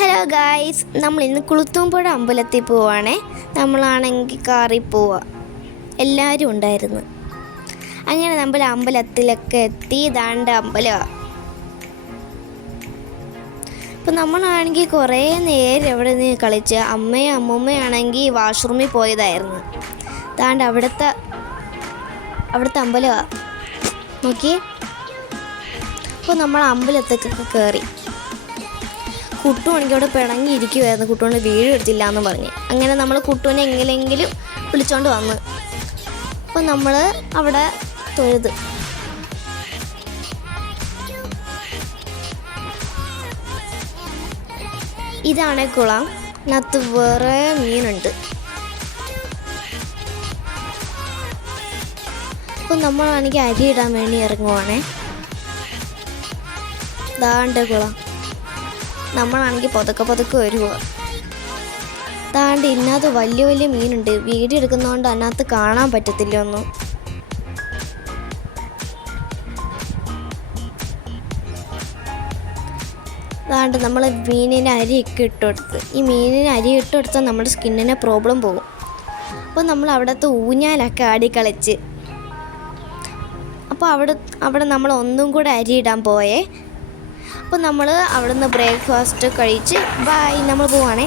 Hello guys നമ്മൾ ഇന്ന് കുളുത്തുമ്പുഴ അമ്പലത്തിൽ പോവാണേ. നമ്മളാണെങ്കിൽ കാറിൽ പോവാ. എല്ലാവരും ഉണ്ടായിരുന്നു. അങ്ങനെ നമ്മൾ അമ്പലത്തിലൊക്കെ എത്തി. ഇതാണ്ട് അമ്പലമാണ് അപ്പം നമ്മളാണെങ്കിൽ കുറേ നേരം എവിടെ നിന്ന് കളിച്ച് അമ്മയും അമ്മൂമ്മയാണെങ്കിൽ വാഷ്റൂമിൽ പോയതായിരുന്നു. ഇതാണ്ട് അവിടുത്തെ അവിടുത്തെ അമ്പലമാണ് നോക്കി അപ്പോൾ നമ്മൾ അമ്പലത്തേക്കൊക്കെ കയറി. കുട്ടുവാണെങ്കിൽ അവിടെ പിണങ്ങിയിരിക്കുമായിരുന്നു കുട്ടുകൊണ്ട് വീട് എടുത്തില്ല എന്ന് പറഞ്ഞ്. അങ്ങനെ നമ്മൾ കുട്ടുവിനെ എങ്ങനെയെങ്കിലും വിളിച്ചോണ്ട് വന്ന്. അപ്പോൾ നമ്മൾ അവിടെ തൊഴുത്. ഇതാണ് കുളം. ഇതിനകത്ത് വേറെ മീനുണ്ട്. അപ്പോൾ നമ്മളാണെങ്കിൽ അരി ഇടാൻ വേണ്ടി ഇറങ്ങുവാണേ. ദാണ്ട കുളം. നമ്മളാണെങ്കിൽ പതുക്കെ പതുക്കെ വരുക താണ്ട് ഇന്നത് വലിയ വലിയ മീനുണ്ട്. വീഡിയോ എടുക്കുന്നതുകൊണ്ട് അതിനകത്ത് കാണാൻ പറ്റത്തില്ല ഒന്നും അതാണ്ട് നമ്മൾ മീനിന് അരിയൊക്കെ ഇട്ട് കൊടുത്ത് ഈ മീനിന് അരി ഇട്ട് കൊടുത്താൽ നമ്മുടെ സ്കിന്നിനെ പ്രോബ്ലം പോകും. അപ്പോൾ നമ്മൾ അവിടുത്തെ ഊഞ്ഞാലൊക്കെ ആടി കളിച്ച് അപ്പോൾ അവിടെ അവിടെ നമ്മൾ ഒന്നും കൂടെ അരി ഇടാൻ പോയേ. അപ്പോൾ നമ്മൾ അവിടുന്ന് ബ്രേക്ക്ഫാസ്റ്റ് കഴിച്ച് ബൈ നമ്മൾ പോവാണേ.